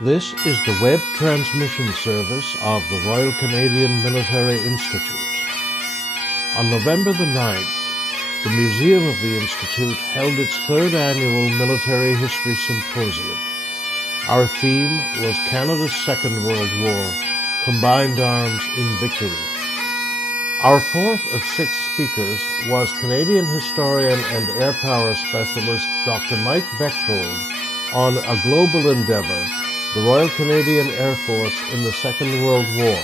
This is the web transmission service of the Royal Canadian Military Institute. On November the 9th, the Museum of the Institute held its third annual Military History Symposium. Our theme was Canada's Second World War, Combined Arms in Victory. Our fourth of 6 speakers was Canadian historian and air power specialist Dr. Mike Bechthold on A Global Endeavour, the Royal Canadian Air Force in the Second World War.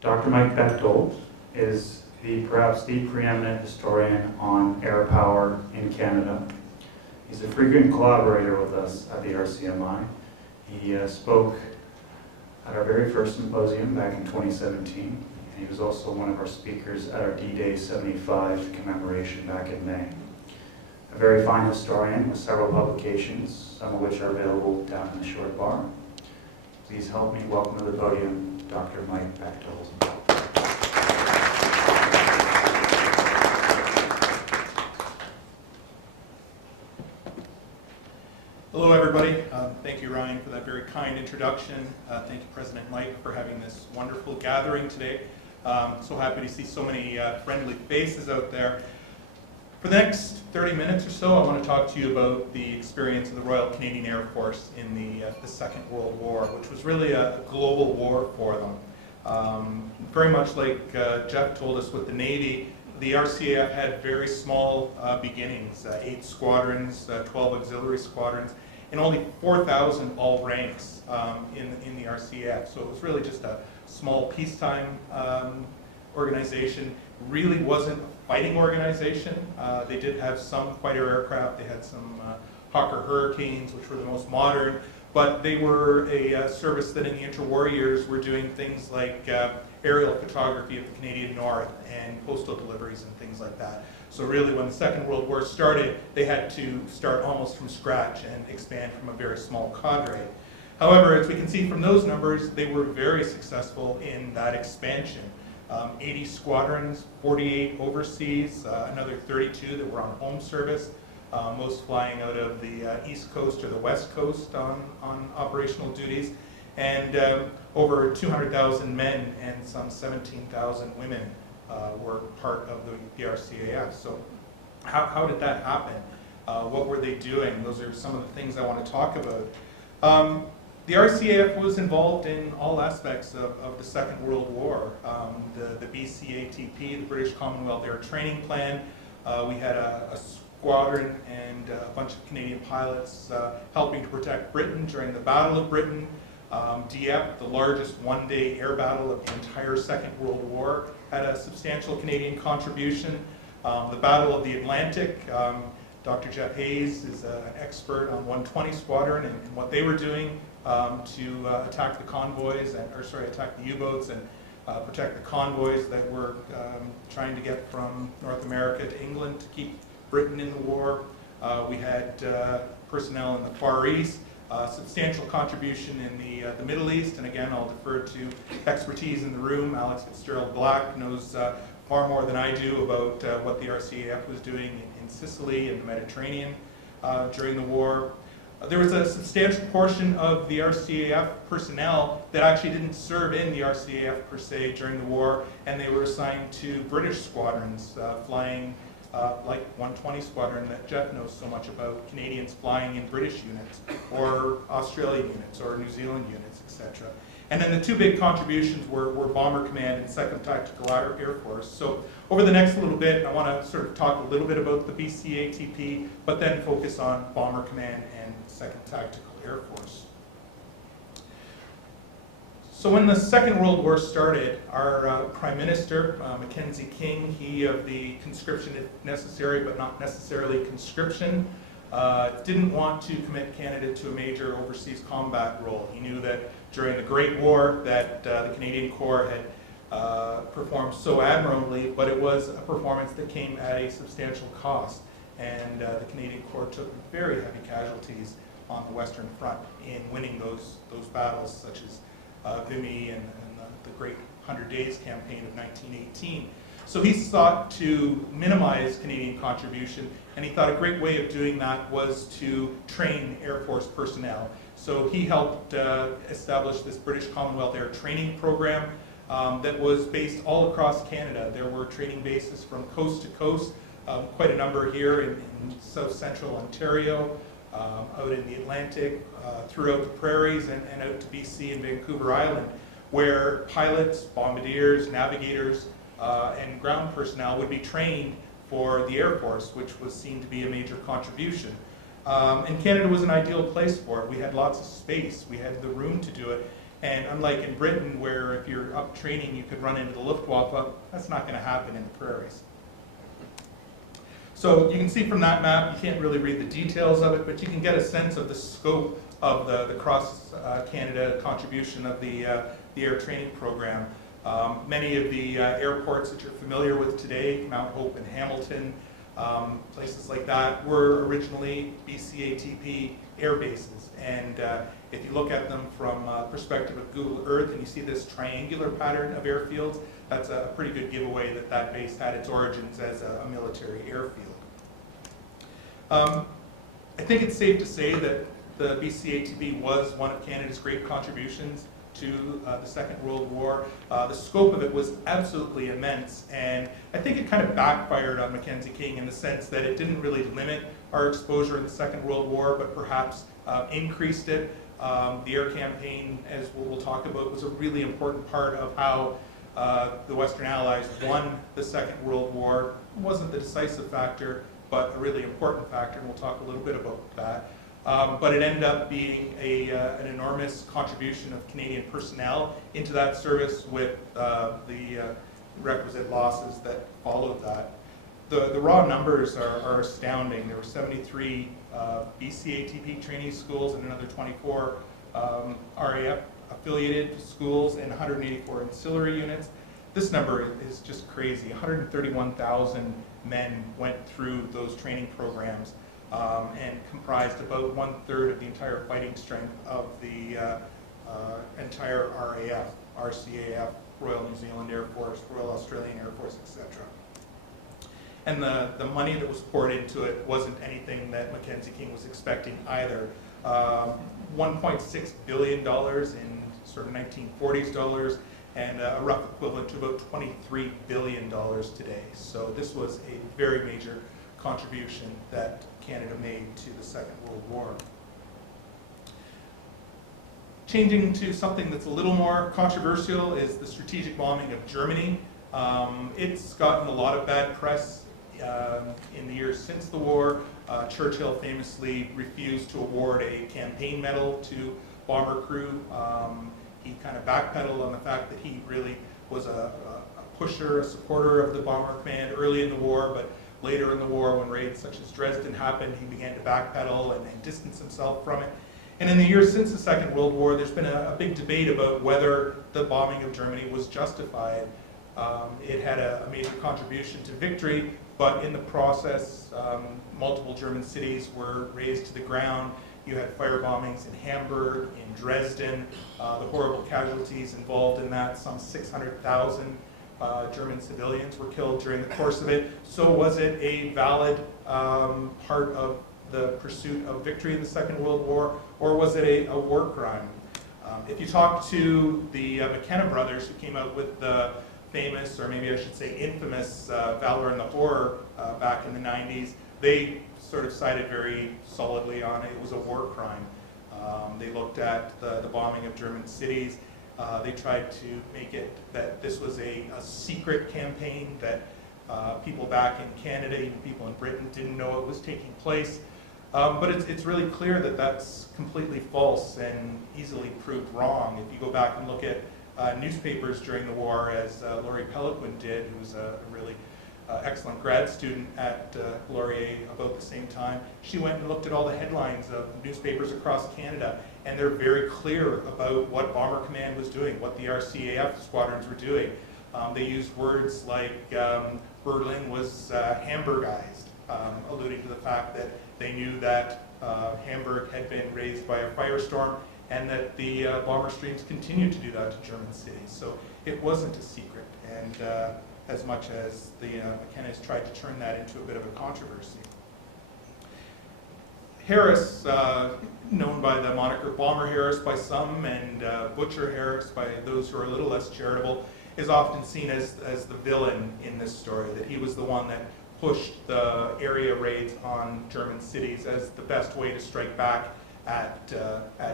Dr. Mike Bechthold is perhaps the preeminent historian on air power in Canada. He's a frequent collaborator with us at the RCMI. He spoke at our very first symposium back in 2017. And he was also one of our speakers at our D-Day 75 commemoration back in May. A very fine historian with several publications, some of which are available down in the short bar. Please help me welcome to the podium Dr. Mike Bechthold. Hello everybody. Thank you Ryan for that very kind introduction. Thank you President Mike for having this wonderful gathering today. So happy to see so many friendly faces out there. For the next 30 minutes or so, I want to talk to you about the experience of the Royal Canadian Air Force in the Second World War, which was really a global war for them. Very much like Jeff told us with the Navy, the RCAF had very small beginnings, 8 squadrons, 12 auxiliary squadrons, and only 4,000 all ranks in the RCAF. So it was really just a small peacetime organization. Really wasn't a fighting organization. They did have some fighter aircraft. They had some Hawker Hurricanes, which were the most modern, but they were a service that in the interwar years were doing things like aerial photography of the Canadian North and postal deliveries and things like that. So really when the Second World War started, they had to start almost from scratch and expand from a very small cadre. However, as we can see from those numbers, they were very successful in that expansion. 80 squadrons, 48 overseas, another 32 that were on home service, most flying out of the East Coast or the West Coast on operational duties, and over 200,000 men and some 17,000 women were part of the RCAF. So how did that happen? What were they doing? Those are some of the things I want to talk about. The RCAF was involved in all aspects of the Second World War. The BCATP, the British Commonwealth Air Training Plan, we had a squadron and a bunch of Canadian pilots helping to protect Britain during the Battle of Britain. Dieppe, the largest one-day air battle of the entire Second World War, had a substantial Canadian contribution. The Battle of the Atlantic, Dr. Jeff Hayes is an expert on 120 Squadron and what they were doing to attack the convoys, attack the U-boats and protect the convoys that were trying to get from North America to England to keep Britain in the war. We had personnel in the Far East, substantial contribution in the Middle East, and again I'll defer to expertise in the room. Alex Fitzgerald-Black knows far more than I do about what the RCAF was doing in Sicily and the Mediterranean during the war. There was a substantial portion of the RCAF personnel that actually didn't serve in the RCAF per se during the war, and they were assigned to British squadrons flying like 120 Squadron that Jeff knows so much about, Canadians flying in British units, or Australian units, or New Zealand units, etc. And then the 2 big contributions were Bomber Command and 2nd Tactical Air Force. So over the next little bit, I want to sort of talk a little bit about the BCATP, but then focus on Bomber Command and 2nd Tactical Air Force. So when the Second World War started, our Prime Minister, Mackenzie King, he of the conscription if necessary, but not necessarily conscription, didn't want to commit Canada to a major overseas combat role. He knew that during the Great War that the Canadian Corps had performed so admirably, but it was a performance that came at a substantial cost. And the Canadian Corps took very heavy casualties on the Western Front in winning those battles, such as Vimy and the great 100 Days campaign of 1918. So he sought to minimize Canadian contribution, and he thought a great way of doing that was to train Air Force personnel. So he helped establish this British Commonwealth Air Training Program that was based all across Canada. There were training bases from coast to coast, quite a number here in south central Ontario, out in the Atlantic, throughout the prairies, and out to BC and Vancouver Island, where pilots, bombardiers, navigators, and ground personnel would be trained for the Air Force, which was seen to be a major contribution. And Canada was an ideal place for it. We had lots of space, we had the room to do it, and unlike in Britain, where if you're up training you could run into the Luftwaffe, that's not going to happen in the prairies. So you can see from that map, you can't really read the details of it, but you can get a sense of the scope of the cross-Canada contribution of the air training program. Many of the airports that you're familiar with today, Mount Hope and Hamilton, places like that, were originally BCATP air bases. And if you look at them from perspective of Google Earth and you see this triangular pattern of airfields, that's a pretty good giveaway that that base had its origins as a military airfield. I think it's safe to say that the BCATP was one of Canada's great contributions to the Second World War. The scope of it was absolutely immense, and I think it kind of backfired on Mackenzie King in the sense that it didn't really limit our exposure in the Second World War, but perhaps increased it. The air campaign, as we'll talk about, was a really important part of how the Western Allies won the Second World War. It wasn't the decisive factor, but a really important factor, and we'll talk a little bit about that. But it ended up being an enormous contribution of Canadian personnel into that service with the requisite losses that followed that. The raw numbers are astounding. There were 73 BCATP training schools and another 24 RAF affiliated schools and 184 ancillary units. This number is just crazy. 131,000 men went through those training programs. And comprised about 1/3 of the entire fighting strength of the entire RAF, RCAF, Royal New Zealand Air Force, Royal Australian Air Force, etc. And the money that was poured into it wasn't anything that Mackenzie King was expecting either. $1.6 billion in sort of 1940s dollars, and a rough equivalent to about $23 billion today. So this was a very major contribution that Canada made to the Second World War. Changing to something that's a little more controversial is the strategic bombing of Germany. It's gotten a lot of bad press in the years since the war. Churchill famously refused to award a campaign medal to bomber crew. He kind of backpedaled on the fact that he really was a pusher, a supporter of the bomber command early in the war, but later in the war, when raids such as Dresden happened, he began to backpedal and distance himself from it. And in the years since the Second World War, there's been a big debate about whether the bombing of Germany was justified. It had a major contribution to victory, but in the process, multiple German cities were razed to the ground. You had fire bombings in Hamburg, in Dresden, the horrible casualties involved in that, some 600,000 German civilians were killed during the course of it. So was it a valid part of the pursuit of victory in the Second World War, or was it a war crime? If you talk to the McKenna brothers, who came out with the famous, or maybe I should say infamous, Valour and the Horror back in the 90s, they sort of sided very solidly on it. It was a war crime. They looked at the bombing of German cities. They tried to make it that this was a secret campaign, that people back in Canada, even people in Britain, didn't know it was taking place. But it's really clear that that's completely false and easily proved wrong. If you go back and look at newspapers during the war, as Laurie Peliquin did, who was a really excellent grad student at Laurier about the same time, she went and looked at all the headlines of newspapers across Canada, and they're very clear about what Bomber Command was doing, what the RCAF squadrons were doing. They used words like Berlin was Hamburgized, alluding to the fact that they knew that Hamburg had been razed by a firestorm, and that the bomber streams continued to do that to German cities. So it wasn't a secret, and as much as the McKenna's tried to turn that into a bit of a controversy. Harris, known by the moniker Bomber Harris by some and Butcher Harris by those who are a little less charitable, is often seen as the villain in this story, that he was the one that pushed the area raids on German cities as the best way to strike back at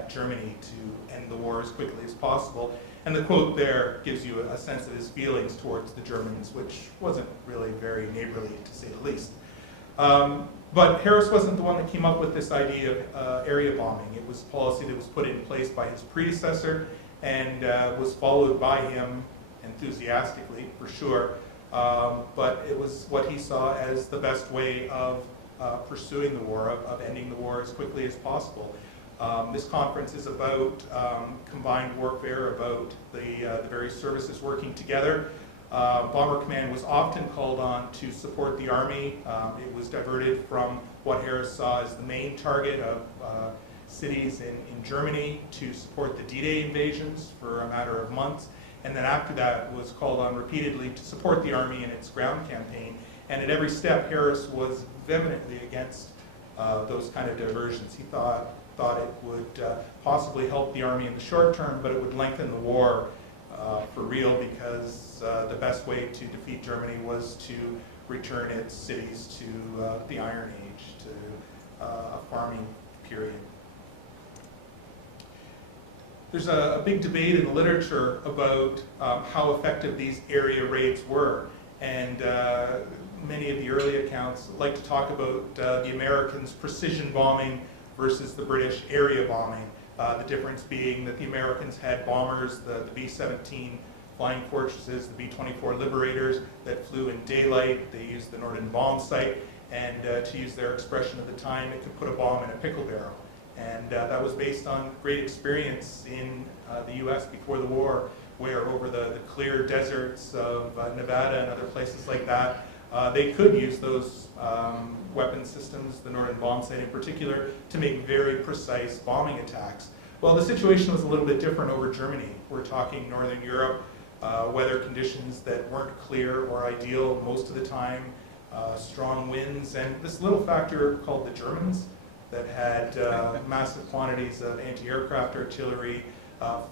Germany to end the war as quickly as possible. And the quote there gives you a sense of his feelings towards the Germans, which wasn't really very neighborly, to say the least. But Harris wasn't the one that came up with this idea of area bombing. It was a policy that was put in place by his predecessor and was followed by him enthusiastically, for sure. But it was what he saw as the best way of pursuing the war, of ending the war as quickly as possible. This conference is about combined warfare, about the various services working together. Bomber Command was often called on to support the Army. It was diverted from what Harris saw as the main target of cities in Germany to support the D-Day invasions for a matter of months. And then after that was called on repeatedly to support the Army in its ground campaign. And at every step, Harris was vehemently against those kind of diversions. He thought it would possibly help the Army in the short term, but it would lengthen the war for real, because the best way to defeat Germany was to return its cities to the Iron Age, to a farming period. There's a big debate in the literature about how effective these area raids were, and many of the early accounts like to talk about the Americans' precision bombing versus the British area bombing. The difference being that the Americans had bombers, the B-17 Flying Fortresses, the B-24 Liberators that flew in daylight. They used the Normandy bomb sight, and to use their expression at the time, it could put a bomb in a pickle barrel. And that was based on great experience in the U.S. before the war, where over the clear deserts of Nevada and other places like that, they could use those weapon systems, the Normandy bomb sight in particular, to make very precise bombing attacks. Well, the situation was a little bit different over Germany. We're talking Northern Europe, weather conditions that weren't clear or ideal most of the time, strong winds, and this little factor called the Germans that had massive quantities of anti-aircraft artillery,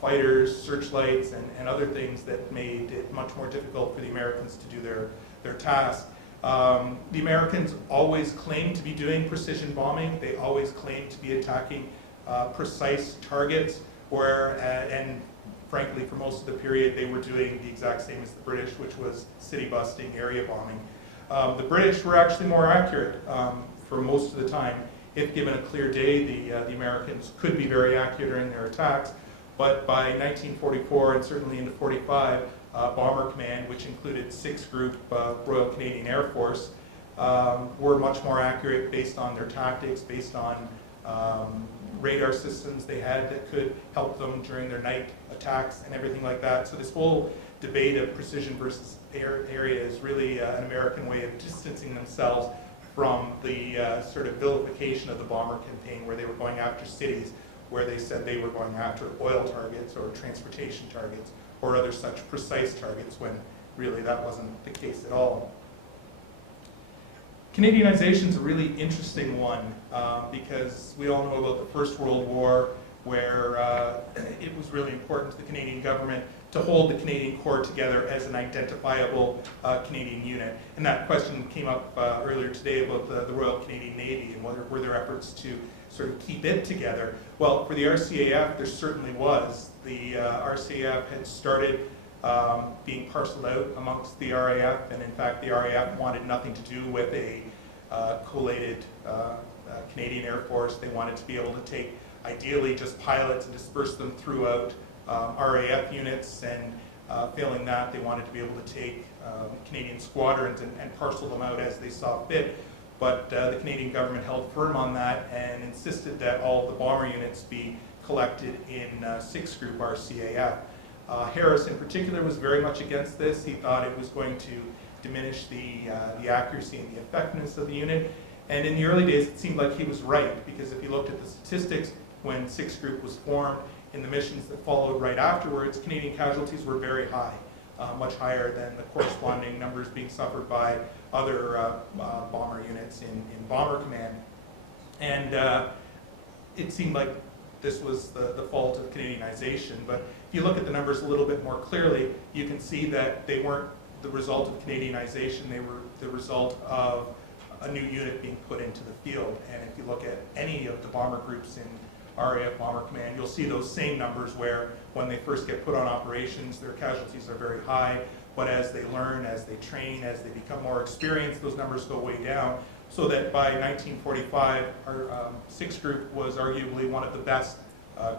fighters, searchlights, and other things that made it much more difficult for the Americans to do their task. The Americans always claimed to be doing precision bombing. They always claimed to be attacking precise targets, and frankly, for most of the period, they were doing the exact same as the British, which was city busting, area bombing. The British were actually more accurate for most of the time. If given a clear day, the Americans could be very accurate in their attacks. But by 1944 and certainly into 45, Bomber Command, which included 6th Group Royal Canadian Air Force, were much more accurate based on their tactics, based on radar systems they had that could help them during their night attacks and everything like that. So this whole debate of precision versus area is really an American way of distancing themselves from the sort of vilification of the bomber campaign, where they were going after cities, where they said they were going after oil targets or transportation targets or other such precise targets, when really that wasn't the case at all. Canadianization is a really interesting one because we all know about the First World War, where it was really important to the Canadian government to hold the Canadian Corps together as an identifiable Canadian unit. And that question came up earlier today about the Royal Canadian Navy and were there efforts to sort of keep it together. Well, for the RCAF, there certainly was. The RCAF had started being parceled out amongst the RAF, and in fact the RAF wanted nothing to do with a collated Canadian Air Force. They wanted to be able to take, ideally, just pilots and disperse them throughout RAF units, and failing that, they wanted to be able to take Canadian squadrons and parcel them out as they saw fit. But the Canadian government held firm on that and insisted that all the bomber units be collected in 6th Group RCAF. Harris in particular was very much against this. He thought it was going to diminish the accuracy and the effectiveness of the unit. And in the early days, it seemed like he was right, because if you looked at the statistics when 6th Group was formed, in the missions that followed right afterwards, Canadian casualties were very high. much higher than the corresponding numbers being suffered by other bomber units in Bomber Command. And it seemed like this was the fault of Canadianization, but if you look at the numbers a little bit more clearly, you can see that they weren't the result of Canadianization, they were the result of a new unit being put into the field. And if you look at any of the bomber groups in RAF Bomber Command, you'll see those same numbers where when they first get put on operations, their casualties are very high, but as they learn, as they train, as they become more experienced, those numbers go way down, so that by 1945, our 6th Group was arguably one of the best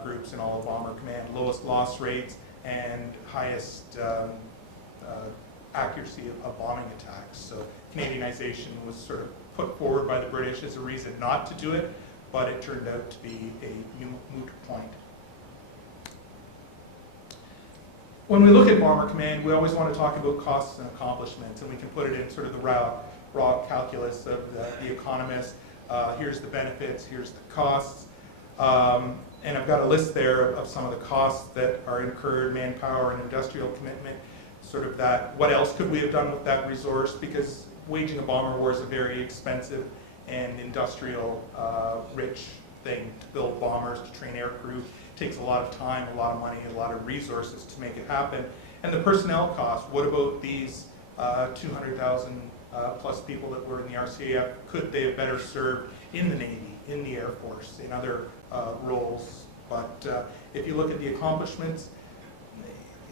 groups in all of Bomber Command, lowest loss rates and highest accuracy of bombing attacks. So Canadianization was sort of put forward by the British as a reason not to do it, but it turned out to be a moot point. When we look at Bomber Command, we always want to talk about costs and accomplishments, and we can put it in sort of the raw calculus of the economist. Here's the benefits, here's the costs. And I've got a list there of some of the costs that are incurred, manpower and industrial commitment, sort of that, what else could we have done with that resource? Because waging a bomber war is a very expensive and industrial rich thing to build bombers, to train air crew. It takes a lot of time, a lot of money, and a lot of resources to make it happen. And the personnel costs, what about these 200,000 plus people that were in the RCAF? Could they have better served in the Navy, in the Air Force, in other roles? But if you look at the accomplishments,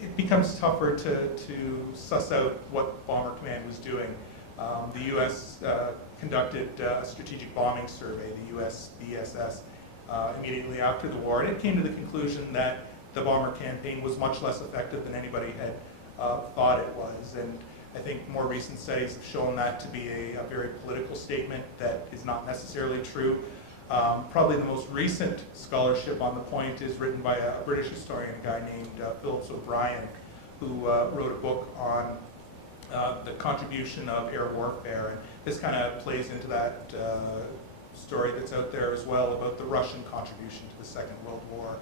it becomes tougher to suss out what Bomber Command was doing. The U.S. conducted a strategic bombing survey, the USBSS, immediately after the war, and it came to the conclusion that the bomber campaign was much less effective than anybody had thought it was. And I think more recent studies have shown that to be a very political statement that is not necessarily true. Probably the most recent scholarship on the point is written by a British historian, a guy named Phillips O'Brien, who wrote a book on the contribution of air warfare. And this kind of plays into that story that's out there as well about the Russian contribution to the Second World War.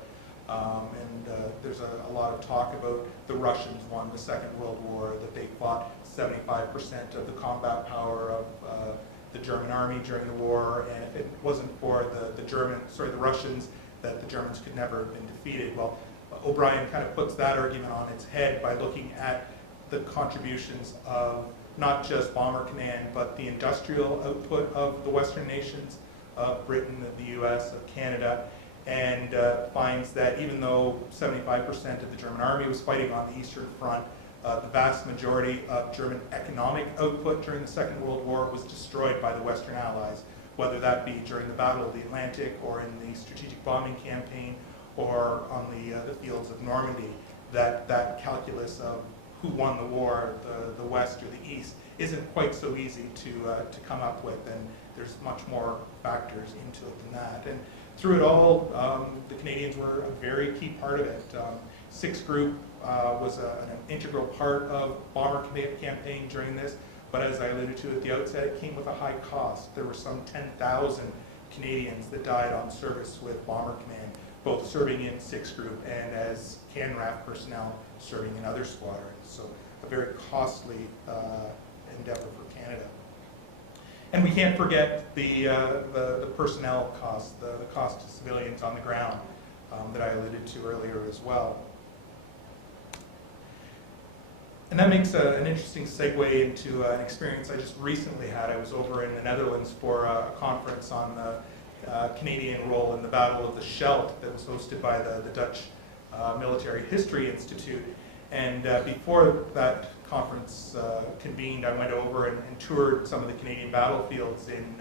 There's a lot of talk about the Russians won the Second World War, that they fought 75% of the combat power of the German army during the war, and if it wasn't for the Russians, that the Germans could never have been defeated. Well, O'Brien kind of puts that argument on its head by looking at the contributions of not just Bomber Command, but the industrial output of the Western nations, of Britain, of the US, of Canada, and finds that even though 75% of the German army was fighting on the Eastern Front, the vast majority of German economic output during the Second World War was destroyed by the Western Allies, whether that be during the Battle of the Atlantic or in the strategic bombing campaign or on the fields of Normandy. That calculus of who won the war, the West or the East, isn't quite so easy to come up with, and there's much more factors into it than that. And through it all, the Canadians were a very key part of it. 6th Group was an integral part of Bomber campaign during this, but as I alluded to at the outset, it came with a high cost. There were some 10,000 Canadians that died on service with Bomber Command, both serving in 6th Group and as CANRAF personnel serving in other squadrons. So a very costly endeavor for Canada. And we can't forget the personnel costs, the cost to civilians on the ground that I alluded to earlier as well. And that makes an interesting segue into an experience I just recently had. I was over in the Netherlands for a conference on the Canadian role in the Battle of the Scheldt that was hosted by the Dutch Military History Institute. And before that conference convened, I went over and toured some of the Canadian battlefields in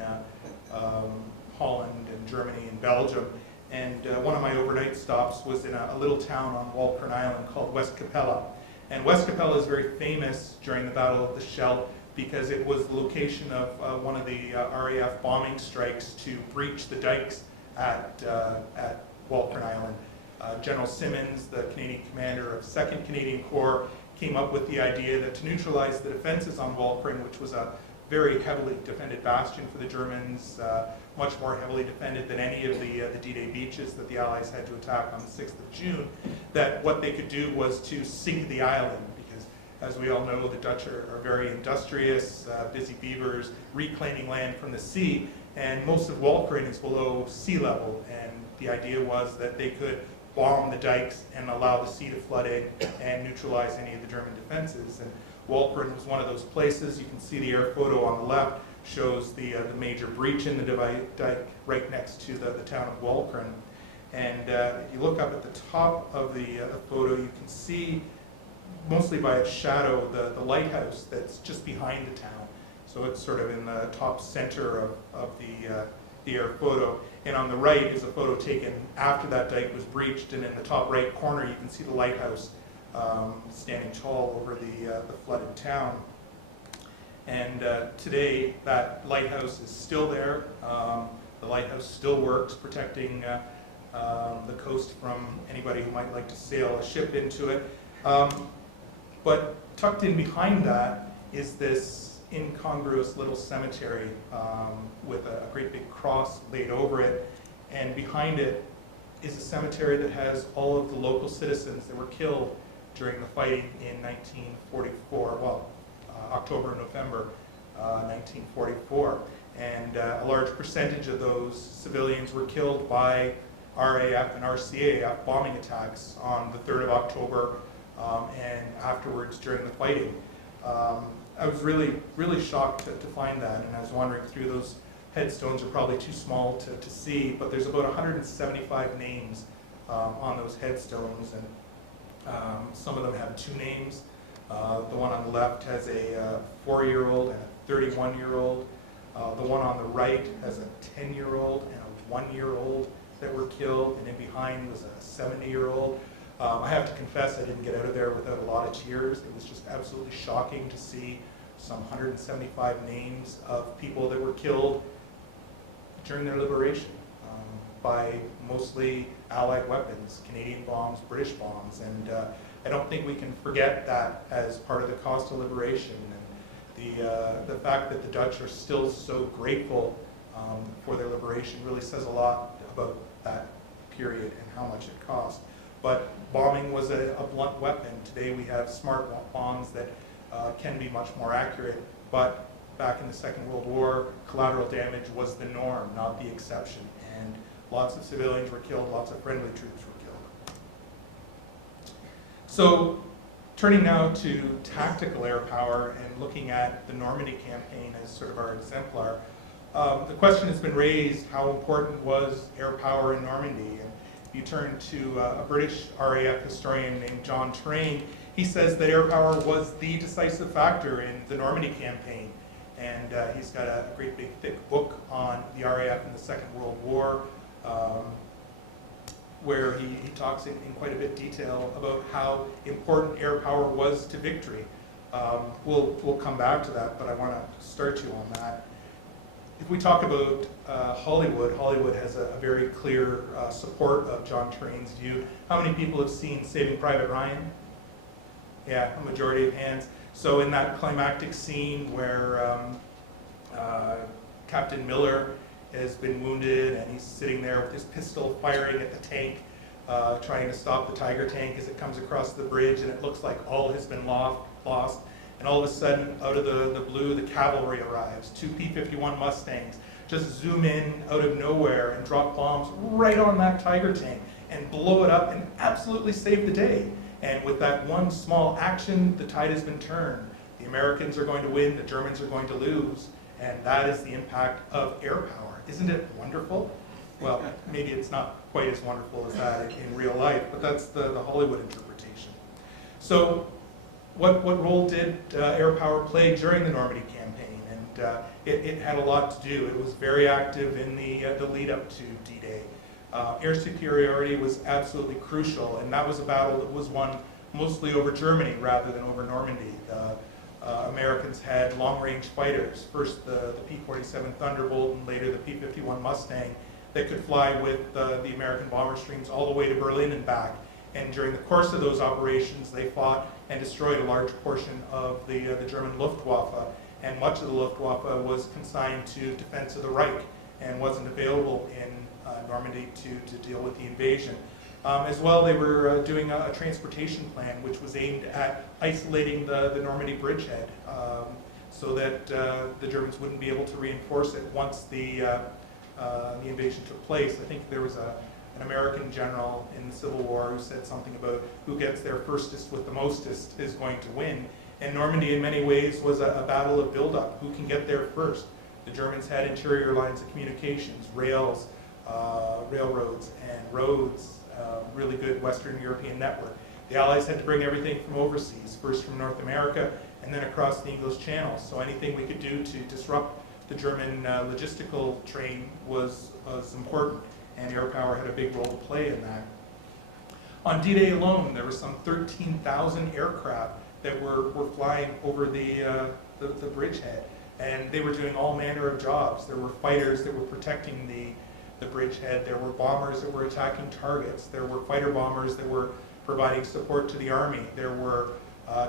Holland and Germany and Belgium. And one of my overnight stops was in a little town on Walcheren Island called West Capella. And West Capella is very famous during the Battle of the Scheldt because it was the location of one of the RAF bombing strikes to breach the dikes at Walcheren Island. General Simmons, the Canadian commander of 2nd Canadian Corps, came up with the idea that to neutralize the defenses on Walcheren, which was a very heavily defended bastion for the Germans, much more heavily defended than any of the D-Day beaches that the Allies had to attack on the 6th of June, that what they could do was to sink the island, because As we all know, the Dutch are very industrious, busy beavers, reclaiming land from the sea, and most of Walcheren is below sea level, and the idea was that they could bomb the dikes and allow the sea to flood in and neutralize any of the German defenses. And Walcheren was one of those places. You can see the air photo on the left shows the major breach in the dike right next to the town of Walcheren. And if you look up at the top of the photo, you can see, mostly by its shadow, the lighthouse that's just behind the town. So it's sort of in the top center of the air photo. And on the right is a photo taken after that dike was breached, and in the top right corner you can see the lighthouse standing tall over the flooded town. And today that lighthouse is still there. The lighthouse still works, protecting the coast from anybody who might like to sail a ship into it. But tucked in behind that is this incongruous little cemetery with a great big cross laid over it, and behind it is a cemetery that has all of the local citizens that were killed during the fighting in 1944, well, October and November 1944. And a large percentage of those civilians were killed by RAF and RCAF bombing attacks on the 3rd of October and afterwards during the fighting. I was really shocked to find that, and I was wandering through those headstones. Are probably too small to see, but there's about 175 names on those headstones, and some of them have 2 names. The one on the left has a 4-year-old and a 31-year-old. The one on the right has a 10-year-old and a 1-year-old that were killed, and in behind was a 70-year-old. I have to confess, I didn't get out of there without a lot of tears. It was just absolutely shocking to see some 175 names of people that were killed during their liberation by mostly Allied weapons, Canadian bombs, British bombs, and I don't think we can forget that as part of the cost of liberation. And the fact that the Dutch are still so grateful for their liberation really says a lot about that period and how much it cost. But bombing was a blunt weapon. Today we have smart bombs that can be much more accurate, but back in the Second World War, collateral damage was the norm, not the exception. And lots of civilians were killed, lots of friendly troops were killed. So turning now to tactical air power and looking at the Normandy campaign as sort of our exemplar, the question has been raised, how important was air power in Normandy? And if you turn to a British RAF historian named John Train, he says that air power was the decisive factor in the Normandy campaign. And he's got a great big thick book on the RAF in the Second World War, where he talks in quite a bit of detail about how important air power was to victory. We'll come back to that, but I want to start you on that. If we talk about Hollywood has a very clear support of John Train's view. How many people have seen Saving Private Ryan? Yeah, a majority of hands. So in that climactic scene where Captain Miller has been wounded and he's sitting there with his pistol firing at the tank, trying to stop the Tiger tank as it comes across the bridge, and it looks like all has been lost. And all of a sudden, out of the blue, the cavalry arrives. 2 P-51 Mustangs just zoom in out of nowhere and drop bombs right on that Tiger tank and blow it up and absolutely save the day. And with that one small action, the tide has been turned. The Americans are going to win, the Germans are going to lose, and that is the impact of air power. Isn't it wonderful? Well, maybe it's not quite as wonderful as that in real life, but that's the Hollywood interpretation. So what role did air power play during the Normandy campaign? And it had a lot to do. It was very active in the lead up to D-Day. Air superiority was absolutely crucial, and that was a battle that was won mostly over Germany rather than over Normandy. Americans had long-range fighters, first the P-47 Thunderbolt and later the P-51 Mustang, that could fly with the American bomber streams all the way to Berlin and back. And during the course of those operations, they fought and destroyed a large portion of the German Luftwaffe, and much of the Luftwaffe was consigned to defense of the Reich and wasn't available in Normandy to deal with the invasion. As well, they were doing a transportation plan which was aimed at isolating the Normandy bridgehead so that the Germans wouldn't be able to reinforce it once the invasion took place. I think there was an American general in the Civil War who said something about who gets there firstest with the mostest is going to win. And Normandy in many ways was a battle of build-up. Who can get there first? The Germans had interior lines of communications, rails, railroads, and roads, really good Western European network. The Allies had to bring everything from overseas, first from North America and then across the English Channel. So anything we could do to disrupt the German logistical train was important, and air power had a big role to play in that. On D-Day alone, there were some 13,000 aircraft that were flying over the bridgehead, and they were doing all manner of jobs. There were fighters that were protecting the bridgehead. There were bombers that were attacking targets. There were fighter bombers that were providing support to the army. There were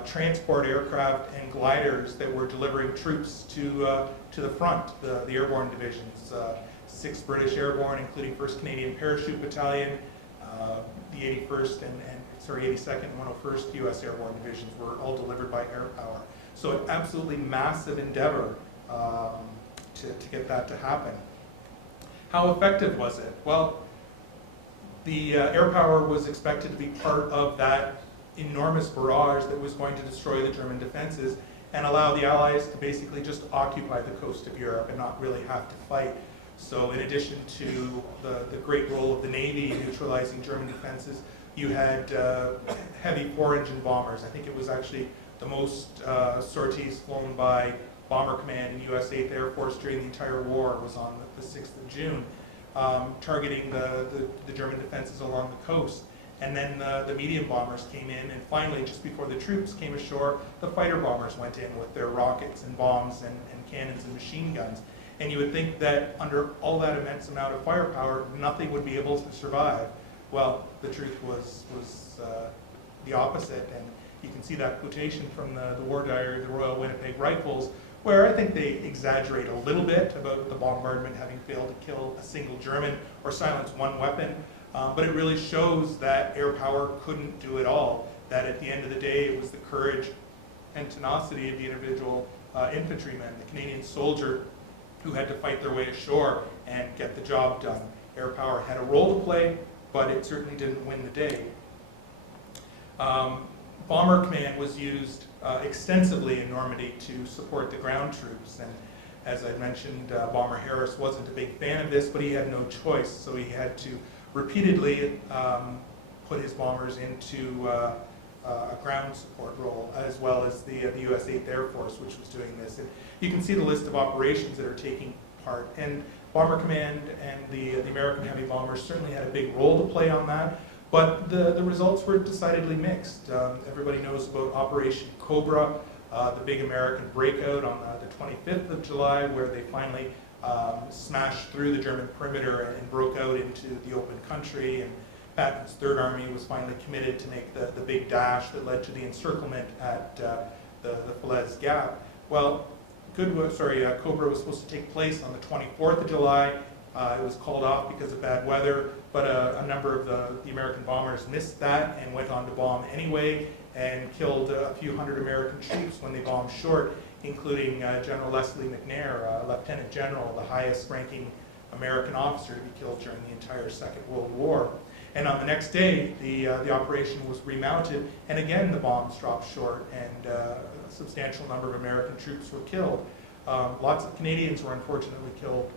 transport aircraft and gliders that were delivering troops to the front, the airborne divisions. 6 British Airborne, including 1st Canadian Parachute Battalion, the 81st and 82nd and 101st U.S. Airborne Divisions were all delivered by air power. So an absolutely massive endeavor to get that to happen. How effective was it? Well, the air power was expected to be part of that enormous barrage that was going to destroy the German defenses and allow the Allies to basically just occupy the coast of Europe and not really have to fight. So in addition to the great role of the Navy in neutralizing German defenses, you had heavy 4-engine bombers. I think it was actually the most sorties flown by Bomber Command in U.S. 8th Air Force during the entire war was on the 6th of June, targeting the German defenses along the coast. And then the medium bombers came in, and finally, just before the troops came ashore, the fighter bombers went in with their rockets and bombs and cannons and machine guns. And you would think that under all that immense amount of firepower, nothing would be able to survive. Well, the truth was the opposite, and you can see that quotation from the war diary of the Royal Winnipeg Rifles, where I think they exaggerate a little bit about the bombardment having failed to kill a single German or silence one weapon, but it really shows that air power couldn't do it all, that at the end of the day it was the courage and tenacity of the individual infantryman, the Canadian soldier, who had to fight their way ashore and get the job done. Air power had a role to play, but it certainly didn't win the day. Bomber Command was used extensively in Normandy to support the ground troops, and as I mentioned, Bomber Harris wasn't a big fan of this, but he had no choice, so he had to repeatedly put his bombers into a ground support role, as well as the U.S. 8th Air Force, which was doing this. And you can see the list of operations that are taking part, and Bomber Command and the American heavy bombers certainly had a big role to play on that, but the results were decidedly mixed. Everybody knows about Operation Cobra, the big American breakout on the 25th of July, where they finally smashed through the German perimeter and broke out into the open country, and Patton's Third Army was finally committed to make the big dash that led to the encirclement at the Falaise Gap. Well, Cobra was supposed to take place on the 24th of July. It was called off because of bad weather, but a number of the American bombers missed that and went on to bomb anyway and killed a few hundred American troops when they bombed short, including General Leslie McNair, Lieutenant General, the highest ranking American officer to be killed during the entire Second World War. And on the next day, the operation was remounted, and again the bombs dropped short, and a substantial number of American troops were killed. Lots of Canadians were unfortunately killed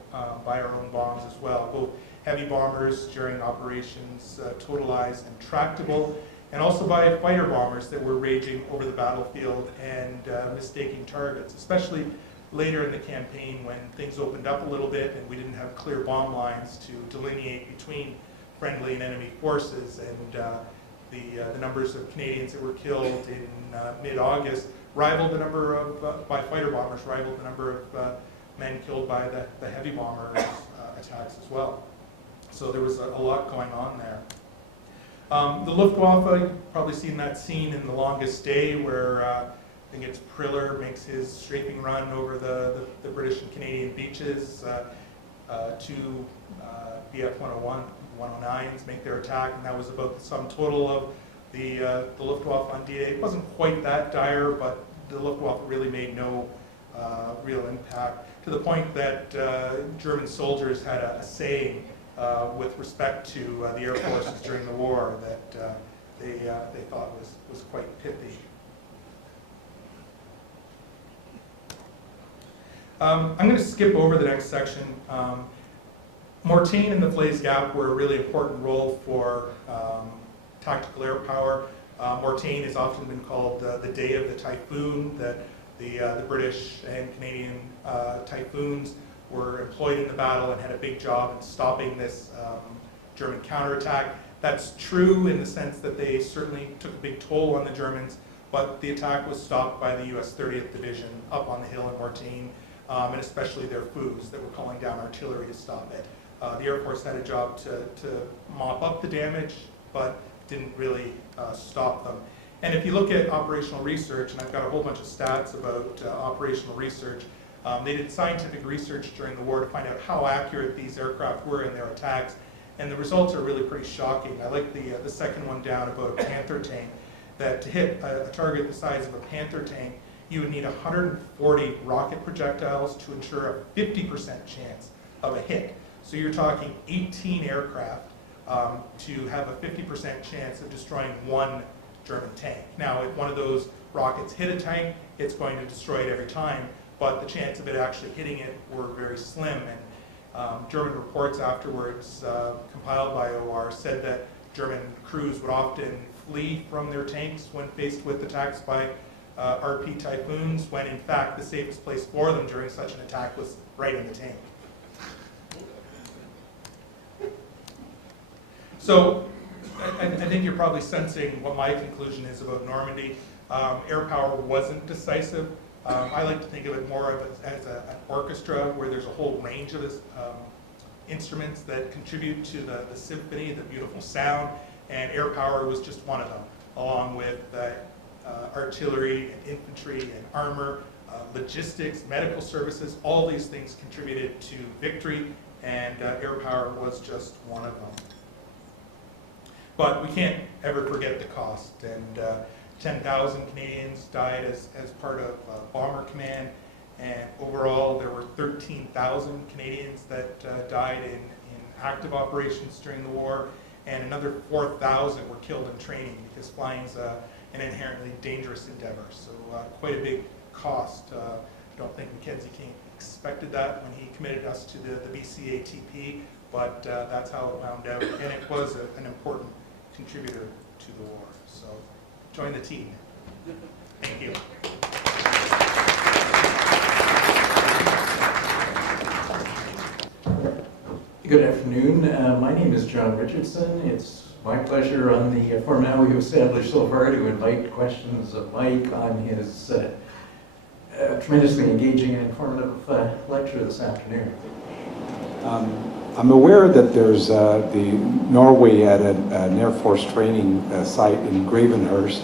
by our own bombs as well, both heavy bombers during operations Totalized and Tractable, and also by fighter bombers that were raging over the battlefield and mistaking targets, especially later in the campaign when things opened up a little bit and we didn't have clear bomb lines to delineate between friendly and enemy forces, and the numbers of Canadians that were killed in mid-August rivaled the number of, by fighter bombers, rivaled the number of men killed by the heavy bomber attacks as well. So there was a lot going on there. The Luftwaffe, you've probably seen that scene in The Longest Day where I think it's Priller makes his strafing run over the British and Canadian beaches to BF-101, 109s make their attack, and that was about the sum total of the Luftwaffe on D-Day. It wasn't quite that dire, but the Luftwaffe really made no real impact, to the point that German soldiers had a saying with respect to the air forces during the war that they thought was quite pithy. I'm going to skip over the next section. Mortain and the Falaise Gap were a really important role for tactical air power. Mortain has often been called the day of the Typhoon, that the British and Canadian Typhoons were employed in the battle and had a big job in stopping this German counterattack. That's true in the sense that they certainly took a big toll on the Germans, but the attack was stopped by the US 30th Division up on the hill in Mortain, and especially their FOOs that were calling down artillery to stop it. The Air Force had a job to mop up the damage, but didn't really stop them. And if you look at operational research, and I've got a whole bunch of stats about operational research, they did scientific research during the war to find out how accurate these aircraft were in their attacks, and the results are really pretty shocking. I like the second one down about a Panther tank, that to hit a target the size of a Panther tank, you would need 140 rocket projectiles to ensure a 50% chance of a hit. So you're talking 18 aircraft to have a 50% chance of destroying one German tank. Now, if one of those rockets hit a tank, it's going to destroy it every time, but the chance of it actually hitting it were very slim. And German reports afterwards, compiled by OR, said that German crews would often flee from their tanks when faced with attacks by RP Typhoons, when in fact the safest place for them during such an attack was right in the tank. So I think you're probably sensing what my conclusion is about Normandy. Air power wasn't decisive. I like to think of it more as an orchestra where there's a whole range of instruments that contribute to the symphony, the beautiful sound, and air power was just one of them, along with artillery and infantry and armor, logistics, medical services. All these things contributed to victory, and air power was just one of them. But we can't ever forget the cost, and 10,000 Canadians died as part of Bomber Command, and overall there were 13,000 Canadians that died in active operations during the war, and another 4,000 were killed in training, because flying is an inherently dangerous endeavor. So quite a big cost. I don't think Mackenzie King expected that when he committed us to the BCATP, but that's how it wound out, and it was an important contributor to the war. So join the team. Thank you. Good afternoon. My name is John Richardson. It's my pleasure on the format we've established so far to invite questions of Mike on his tremendously engaging and informative lecture this afternoon. I'm aware that there's the Norway at an Air Force training site in Gravenhurst.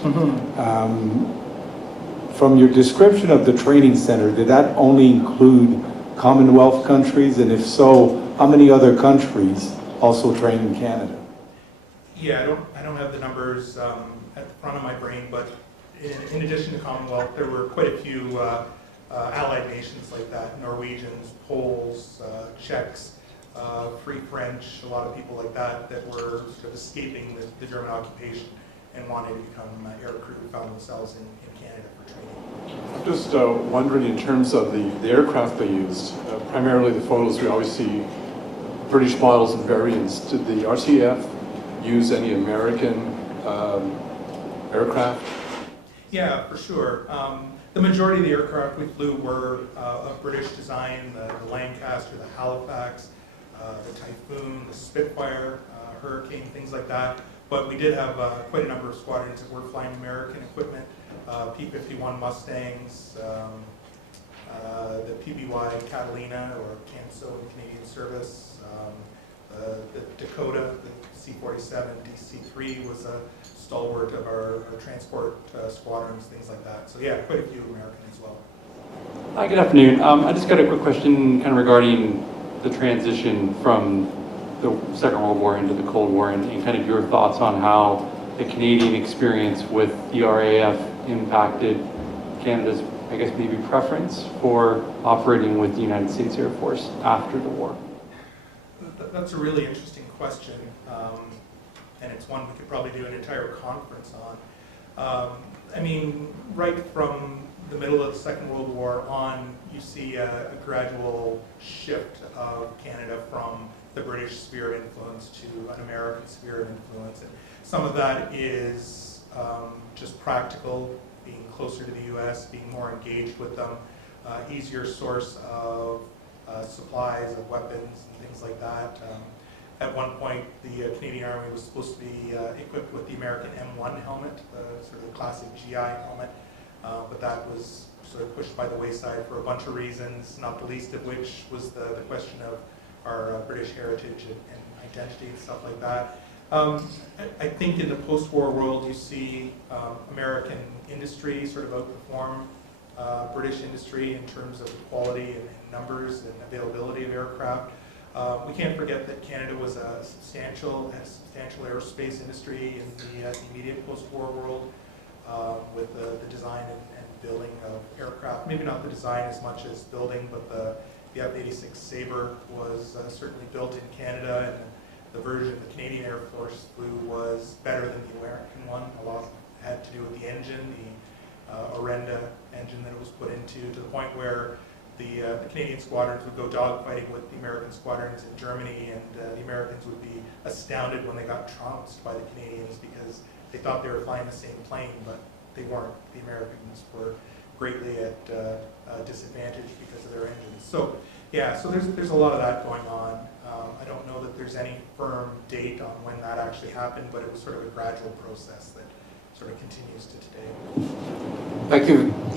From your description of the training center, did that only include Commonwealth countries? And if so, how many other countries also train in Canada? Yeah, I don't have the numbers at the front of my brain, but in addition to Commonwealth, there were quite a few allied nations like that: Norwegians, Poles, Czechs, Free French, a lot of people like that were sort of escaping the German occupation and wanted to become air crew, found themselves in Canada for training. I'm just wondering, in terms of the aircraft they used, primarily the photos we always see British models and variants. Did the RCAF use any American aircraft? Yeah, for sure. The majority of the aircraft we flew were of British design: the Lancaster, the Halifax, the Typhoon, the Spitfire, Hurricane, things like that. But we did have quite a number of squadrons that were flying American equipment: P-51 Mustangs, the PBY Catalina, or Canso in Canadian service, the Dakota, the C-47, DC-3 was a stalwart of our transport squadrons, things like that. So yeah, quite a few American as well. Hi, good afternoon. I just got a quick question kind of regarding the transition from the Second World War into the Cold War, and kind of your thoughts on how the Canadian experience with the RAF impacted Canada's, I guess, maybe preference for operating with the United States Air Force after the war. That's a really interesting question, and it's one we could probably do an entire conference on. I mean, right from the middle of the Second World War on, you see a gradual shift of Canada from the British sphere of influence to an American sphere of influence. And some of that is just practical, being closer to the US, being more engaged with them, easier source of supplies of weapons and things like that. At one point, the Canadian Army was supposed to be equipped with the American M1 helmet, sort of the classic GI helmet, but that was sort of pushed by the wayside for a bunch of reasons, not the least of which was the question of our British heritage and identity and stuff like that. I think in the post-war world, you see American industry sort of outperform British industry in terms of quality and numbers and availability of aircraft. We can't forget that Canada was had a substantial aerospace industry in the immediate post-war world with the design and building of aircraft. Maybe not the design as much as building, but the F-86 Sabre was certainly built in Canada, and the version the Canadian Air Force flew was better than the American one. A lot had to do with the engine, the Orenda engine that it was put into, to the point where the Canadian squadrons would go dogfighting with the American squadrons in Germany, and the Americans would be astounded when they got trounced by the Canadians because they thought they were flying the same plane, but they weren't. The Americans were greatly at disadvantage because of their engines. So yeah, so there's a lot of that going on. I don't know that there's any firm date on when that actually happened, but it was sort of a gradual process that sort of continues to today. Like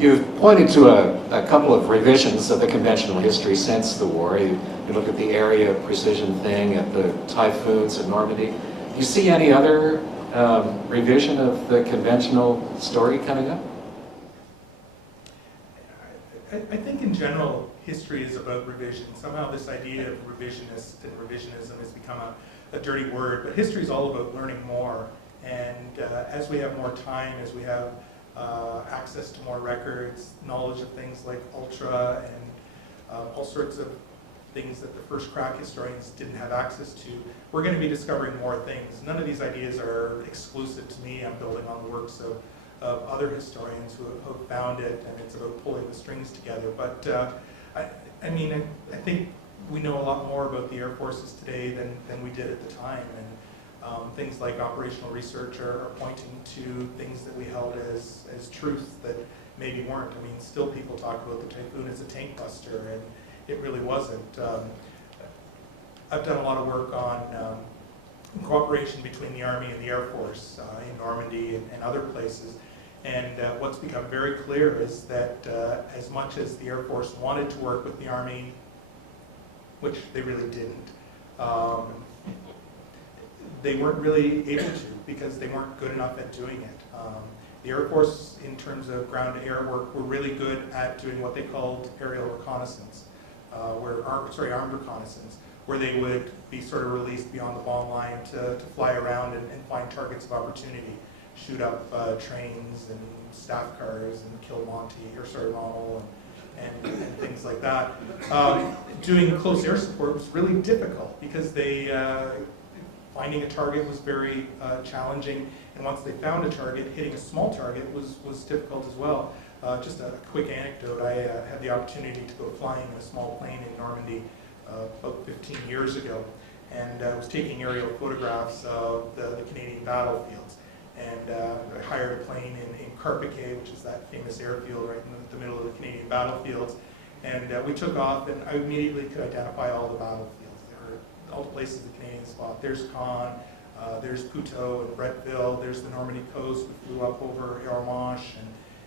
you've pointed to a couple of revisions of the conventional history since the war. You look at the area precision thing at the Typhoons at Normandy. Do you see any other revision of the conventional story coming up? I think in general, history is about revision. Somehow this idea of revisionist and revisionism has become a dirty word, but history is all about learning more. And as we have more time, as we have access to more records, knowledge of things like ultra and all sorts of things that the first crack historians didn't have access to, we're going to be discovering more things. None of these ideas are exclusive to me. I'm building on the works of other historians who have found it, and it's about pulling the strings together. But I mean, I think we know a lot more about the Air Forces today than we did at the time. And things like operational research are pointing to things that we held as truths that maybe weren't. I mean, still people talk about the Typhoon as a tank buster, and it really wasn't. I've done a lot of work on cooperation between the Army and the Air Force in Normandy and other places. And what's become very clear is that as much as the Air Force wanted to work with the Army, which they really didn't, they weren't really able to because they weren't good enough at doing it. The Air Force, in terms of ground-to-air work, were really good at doing what they called aerial reconnaissance, armed reconnaissance, where they would be sort of released beyond the bomb line to fly around and find targets of opportunity, shoot up trains and staff cars and kill Rommel and things like that. Doing close air support was really difficult because finding a target was very challenging, and once they found a target, hitting a small target was difficult as well. Just a quick anecdote, I had the opportunity to go flying in a small plane in Normandy about 15 years ago, and I was taking aerial photographs of the Canadian battlefields. And I hired a plane in Carpiquet, which is that famous airfield right in the middle of the Canadian battlefields. And we took off, and I immediately could identify all the battlefields. There were all the places the Canadians fought. There's Caen, there's Puteaux and Bretteville, there's the Normandy coast. We flew up over Armanche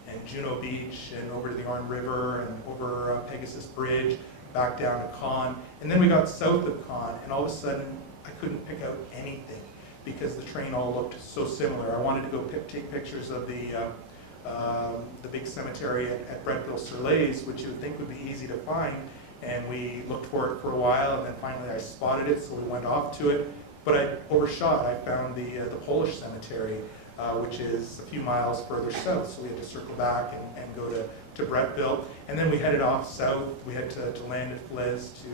and Juno Beach and over to the Orne River and over Pegasus Bridge, back down to Caen. And then we got south of Caen, and all of a sudden I couldn't pick out anything because the terrain all looked so similar. I wanted to go take pictures of the big cemetery at Bretteville-sur-Lys, which you would think would be easy to find, and we looked for it for a while, and then finally I spotted it, so we went off to it. But I overshot. I found the Polish cemetery, which is a few miles further south, so we had to circle back and go to Bretteville. And then we headed off south. We had to land at Falaise to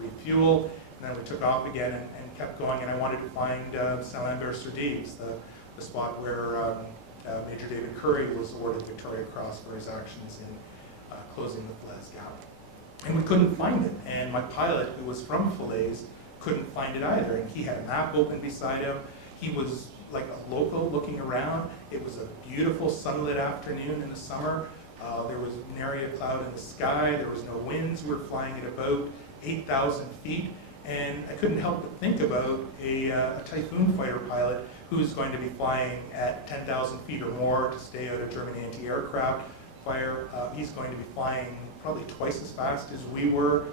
refuel, and then we took off again and kept going. And I wanted to find Saint-Lambert-sur-Dives, the spot where Major David Curry was awarded the Victoria Cross for his actions in closing the Falaise Gap. And we couldn't find it. And my pilot, who was from Falaise, couldn't find it either. And he had a map open beside him. He was like a local looking around. It was a beautiful sunlit afternoon in the summer. There was nary a cloud in the sky. There was no winds. We were flying at about 8,000 feet. And I couldn't help but think about a Typhoon fighter pilot who's going to be flying at 10,000 feet or more to stay out of German anti-aircraft fire. He's going to be flying probably twice as fast as we were.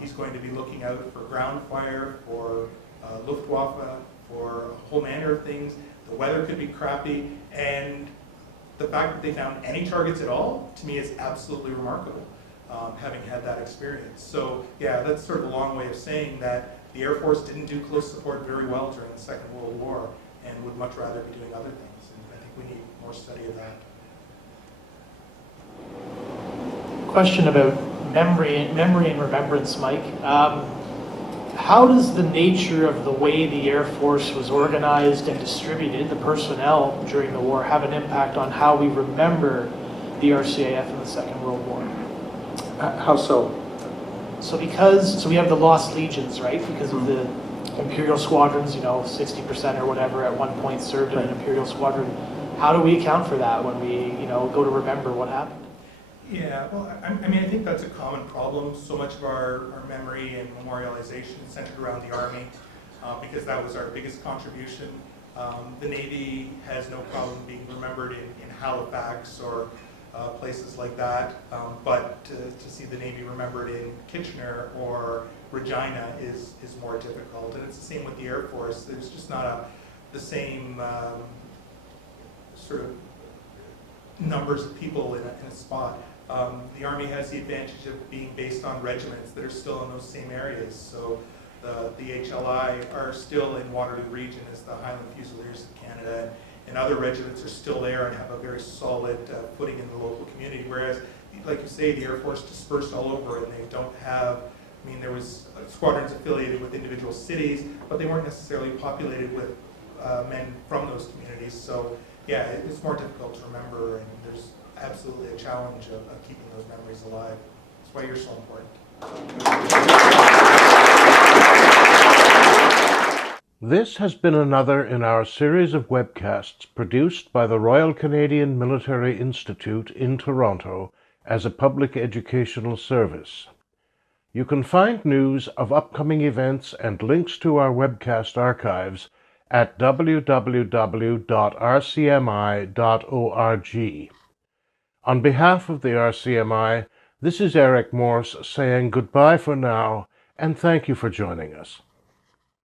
He's going to be looking out for ground fire, for Luftwaffe, for a whole manner of things. The weather could be crappy, and the fact that they found any targets at all, to me, is absolutely remarkable, having had that experience. So yeah, that's sort of a long way of saying that the Air Force didn't do close support very well during the Second World War, and would much rather be doing other things. And I think we need more study of that. Question about memory and remembrance, Mike. How does the nature of the way the Air Force was organized and distributed, the personnel during the war, have an impact on how we remember the RCAF in the Second World War? How so? So we have the lost legions, right? Because of the Imperial squadrons, 60% or whatever at one point served in an Imperial squadron. How do we account for that when we, go to remember what happened? Yeah, well, I think that's a common problem. So much of our memory and memorialization is centered around the Army because that was our biggest contribution. The Navy has no problem being remembered in Halifax or places like that, but to see the Navy remembered in Kitchener or Regina is more difficult. And it's the same with the Air Force. There's just not the same sort of numbers of people in a spot. The Army has the advantage of being based on regiments that are still in those same areas. So the HLI are still in Waterloo region as the Highland Fusiliers of Canada, and other regiments are still there and have a very solid footing in the local community. Whereas, like you say, the Air Force dispersed all over, and they don't have, there was squadrons affiliated with individual cities, but they weren't necessarily populated with men from those communities. So yeah, it's more difficult to remember, and there's absolutely a challenge of keeping those memories alive. That's why you're so important. This has been another in our series of webcasts produced by the Royal Canadian Military Institute in Toronto as a public educational service. You can find news of upcoming events and links to our webcast archives at www.rcmi.org. On behalf of the RCMI, this is Eric Morse saying goodbye for now, and thank you for joining us.